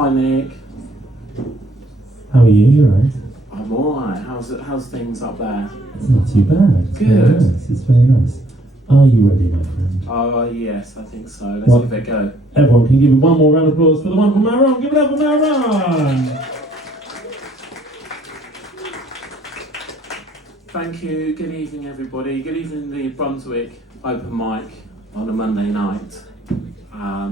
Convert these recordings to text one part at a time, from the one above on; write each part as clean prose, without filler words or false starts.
Hi Nick. How are you? You alright? I'm alright. How's things up there? It's not too bad. It's Good. Very nice. It's very nice. Are you ready, my friend? Oh yes, I think so. Let's give it a go. Everyone can give me one more round of applause for the one from Marrron. Give it up for Marrron! Thank you. Good evening, everybody. Good evening, the Brunswick open mic on a Monday night.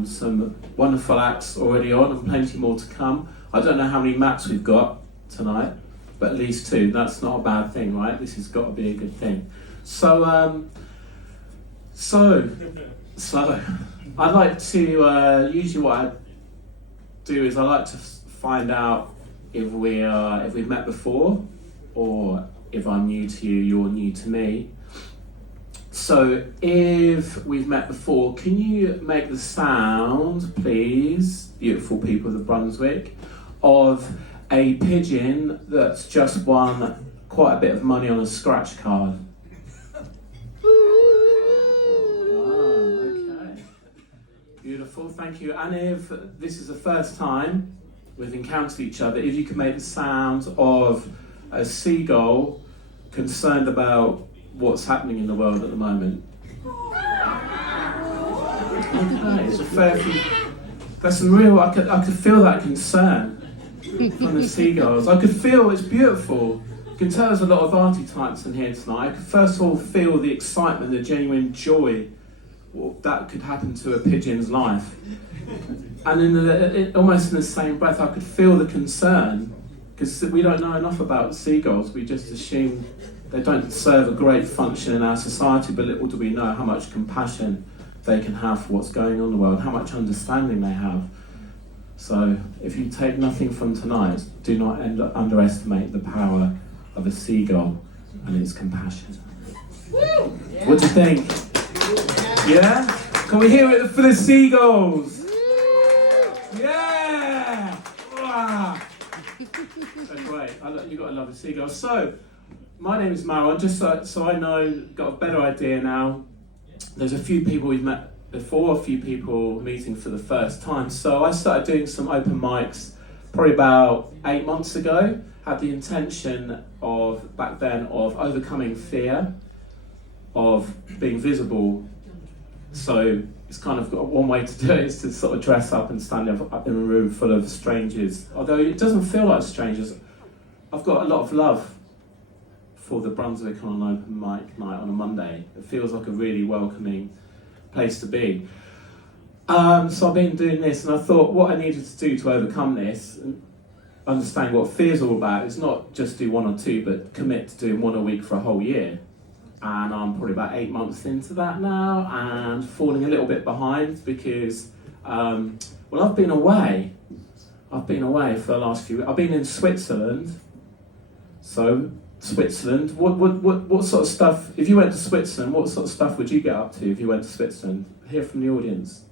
Some wonderful acts already on and plenty more to come. I don't know how many mats we've got tonight, but at least 2. That's not a bad thing, right? This has got to be a good thing. So I like to, usually what I do is I like to find out if we've met before, or if I'm new to you, you're new to me. So if we've met before, can you make the sound, please, beautiful people of the Brunswick, of a pigeon that's just won quite a bit of money on a scratch card? Okay. Beautiful, thank you. And if this is the first time we've encountered each other, if you can make the sound of a seagull concerned about what's happening in the world at the moment. Look at that, it's a fair few. There's some real, I could feel that concern from the seagulls. I could feel, it's beautiful. You can tell there's a lot of arty types in here tonight. I could first of all feel the excitement, the genuine joy that could happen to a pigeon's life. And almost in the same breath, I could feel the concern, because we don't know enough about seagulls. We just assume they don't serve a great function in our society, but little do we know how much compassion they can have for what's going on in the world, how much understanding they have. So if you take nothing from tonight, do not underestimate the power of a seagull and its compassion. What do you think? Yeah? Can we hear it for the seagulls? Yeah! Wow. That's great. You've got to love the seagulls. So, my name is Marrron, just so I know, got a better idea now. There's a few people we've met before, a few people meeting for the first time. So I started doing some open mics probably about 8 months ago. Had the intention of, back then, of overcoming fear, of being visible. So it's kind of got one way to do it is to sort of dress up and stand up in a room full of strangers. Although it doesn't feel like strangers. I've got a lot of love for the Brunswick on an open mic night on a Monday. It feels like a really welcoming place to be. So I've been doing this, and I thought what I needed to do to overcome this and understand what fear's all about is not just do 1 or 2, but commit to doing 1 a week for a whole year. And I'm probably about 8 months into that now, and falling a little bit behind because, I've been away. I've been away for the last few weeks. I've been in Switzerland. So, Switzerland, what sort of stuff, if you went to Switzerland, what sort of stuff would you get up to if you went to Switzerland? Hear from the audience.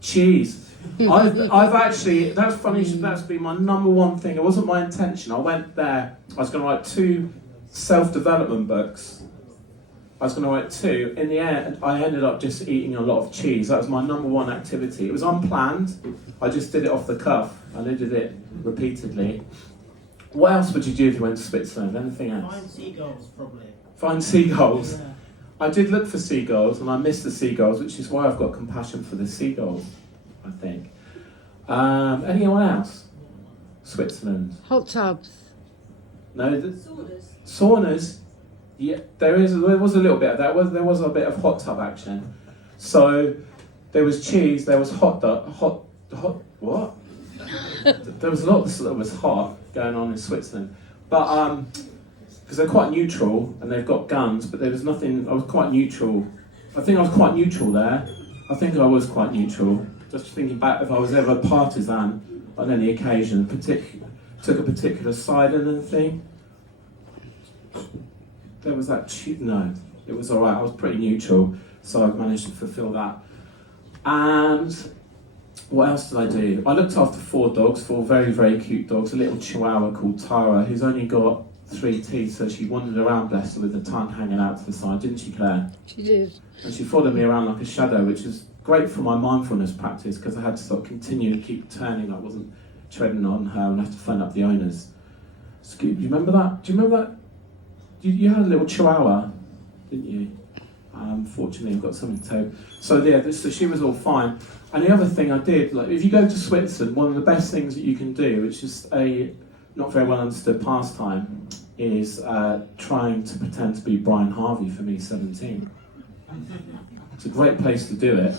Cheese. I've actually, that's funny, that's been my number one thing. It wasn't my intention. I went there, I was going to write 2 self-development books. I was going to write 2. In the end, I ended up just eating a lot of cheese. That was my number one activity. It was unplanned. I just did it off the cuff. I did it repeatedly. What else would you do if you went to Switzerland? Anything else? Find seagulls, probably. Find seagulls? Yeah. I did look for seagulls, and I missed the seagulls, which is why I've got compassion for the seagulls, I think. Anyone else? Switzerland? Hot tubs. No? Saunas? Yeah, there was a little bit of that. There was a bit of hot tub action. So, there was cheese, there was what? There was lots that was hot going on in Switzerland, but because they're quite neutral and they've got guns, but there was nothing. I was quite neutral. I think I was quite neutral there. I think I was quite neutral. Just thinking back, if I was ever partisan on any occasion, took a particular side in anything. There was that. No, it was all right. I was pretty neutral, so I managed to fulfil that. And what else did I do? I looked after 4 dogs, 4 very, very cute dogs. A little chihuahua called Tara, who's only got 3 teeth, so she wandered around, bless her, with the tongue hanging out to the side, didn't she, Claire? She did. And she followed me around like a shadow, which is great for my mindfulness practice because I had to sort of continue to keep turning. I wasn't treading on her and I had to phone up the owners. Do you remember that? Do you remember that? You had a little chihuahua, didn't you? Fortunately, I've got something to. So yeah, so she was all fine. And the other thing I did, like if you go to Switzerland, one of the best things that you can do, which is a not very well understood pastime, is trying to pretend to be Brian Harvey for me 17. It's a great place to do it.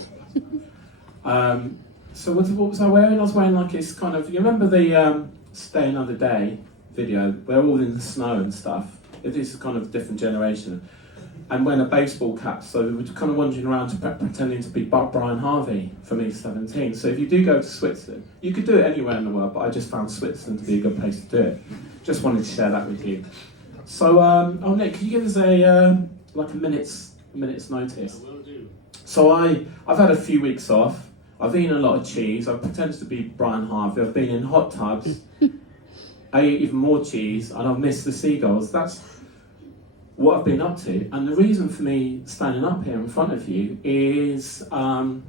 So what was I wearing? I was wearing like this kind of, you remember the Stay Another Day video? We're all in the snow and stuff. This is kind of a different generation. And wearing a baseball cap, so we were kind of wandering around pretending to be Brian Harvey for me 17. So if you do go to Switzerland, you could do it anywhere in the world, but I just found Switzerland to be a good place to do it. Just wanted to share that with you. So, Nick, can you give us a minute's notice? I will do. So I've had a few weeks off. I've eaten a lot of cheese. I've pretended to be Brian Harvey. I've been in hot tubs. I ate even more cheese, and I've missed the seagulls. That's what I've been up to. And the reason for me standing up here in front of you is, but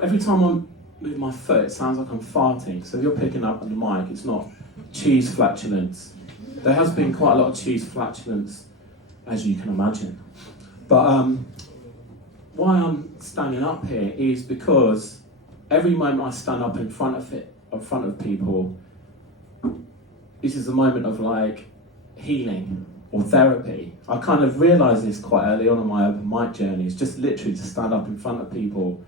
every time I move my foot, it sounds like I'm farting. So if you're picking up on the mic, it's not cheese flatulence. There has been quite a lot of cheese flatulence, as you can imagine. But why I'm standing up here is because every moment I stand up in front of people, this is a moment of like healing or therapy. I kind of realised this quite early on in my open mic journey. It's just literally to stand up in front of people.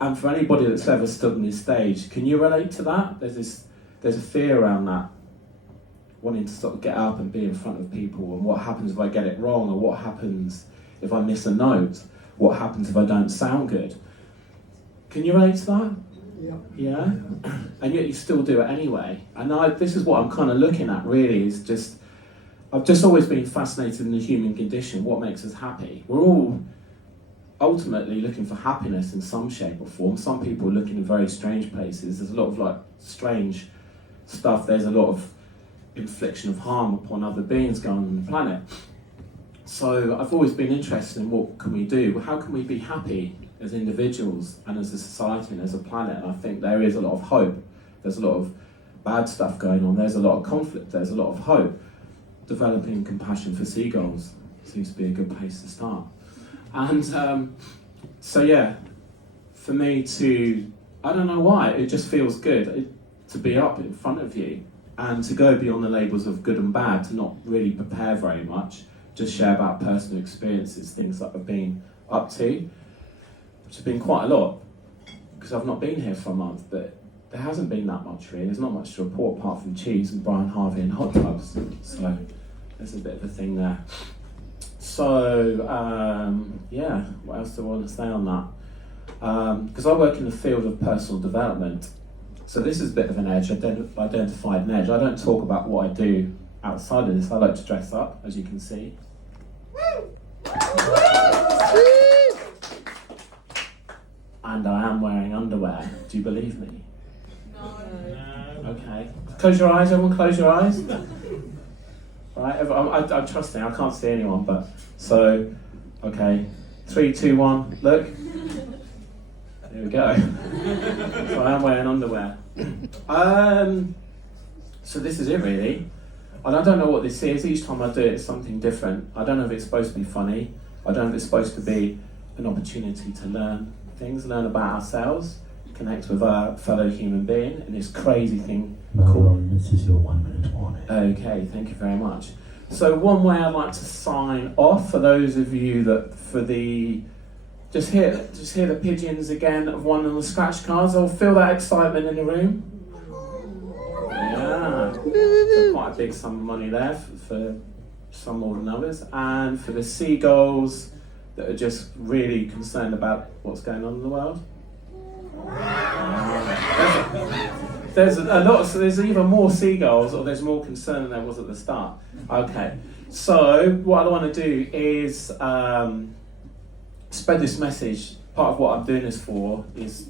And for anybody that's ever stood on this stage, can you relate to that? There's a fear around that, wanting to sort of get up and be in front of people, and what happens if I get it wrong, or what happens if I miss a note, what happens if I don't sound good. Can you relate to that? Yeah? And yet you still do it anyway. And this is what I'm kind of looking at really, is just, I've just always been fascinated in the human condition, what makes us happy. We're all ultimately looking for happiness in some shape or form. Some people are looking in very strange places. There's a lot of like strange stuff. There's a lot of infliction of harm upon other beings going on the planet. So I've always been interested in what can we do? How can we be happy as individuals and as a society and as a planet? And I think there is a lot of hope. There's a lot of bad stuff going on. There's a lot of conflict. There's a lot of hope. Developing compassion for seagulls seems to be a good place to start. And so yeah, for me to, I don't know why, it just feels good to be up in front of you and to go beyond the labels of good and bad, to not really prepare very much, just share about personal experiences, things that I've been up to, which have been quite a lot, because I've not been here for a month, but there hasn't been that much really. There's not much to report apart from cheese and Brian Harvey and hot tubs, so there's a bit of a thing there. So, yeah, what else do I want to say on that? Because I work in the field of personal development, so this is a bit of an edge, identified an edge. I don't talk about what I do outside of this. I like to dress up, as you can see. And I am wearing underwear. Do you believe me? No. Okay. Close your eyes, everyone, close your eyes. Right, I'm trusting, I can't see anyone, but so, okay, 3, 2, 1, look. There we go. So I am wearing underwear. So this is it really. And I don't know what this is. Each time I do it, it's something different. I don't know if it's supposed to be funny. I don't know if it's supposed to be an opportunity to learn things, learn about ourselves, connect with our fellow human being, and this crazy thing Marrron, this is your 1 minute warning. Okay, thank you very much. So one way I'd like to sign off, for those of you that just hear the pigeons again of one of the scratch cards. I'll feel that excitement in the room. Yeah, so quite a big sum of money there for some more than others, and for the seagulls that are just really concerned about what's going on in the world. There's a lot, so there's even more seagulls, or there's more concern than there was at the start. Okay, so what I want to do is spread this message. Part of what I'm doing this for is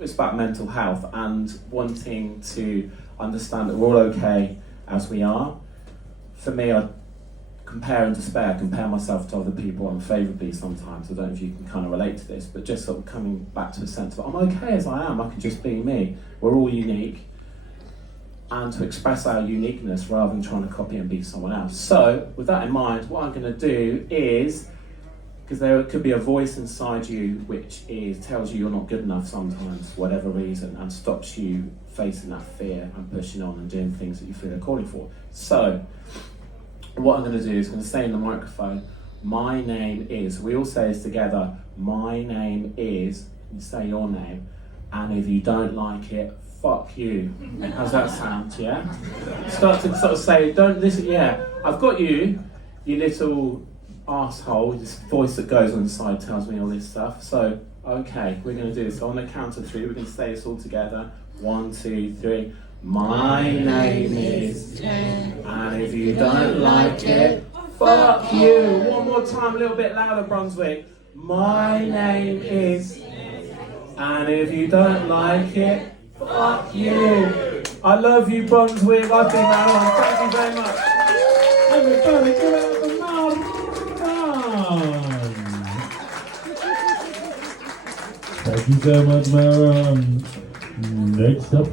it's about mental health and wanting to understand that we're all okay as we are. For me, I compare and despair, compare myself to other people unfavourably sometimes. I don't know if you can kind of relate to this, but just sort of coming back to a sense of I'm okay as I am, I can just be me. We're all unique. And to express our uniqueness rather than trying to copy and be someone else. So, with that in mind, what I'm going to do is, because there could be a voice inside you which tells you you're not good enough sometimes, for whatever reason, and stops you facing that fear and pushing on and doing things that you feel are calling for. So, what I'm going to do is going to say in the microphone, my name is, we all say this together, my name is, you say your name, and if you don't like it, fuck you. How's that sound, yeah? Start to sort of say, don't listen, yeah, I've got you, you little arsehole, this voice that goes on the side tells me all this stuff. So, okay, we're going to do this. So on the count of 3, we're going to say this all together. 1, 2, 3. My name is, and if you don't like it, fuck you. One more time, a little bit louder, Brunswick. My name is, and if you don't like it, fuck you. I love you, Brunswick. I've been Marrron. Thank you very much. Everybody, give it up for Marrron. Thank you so much, Marrron. Next up.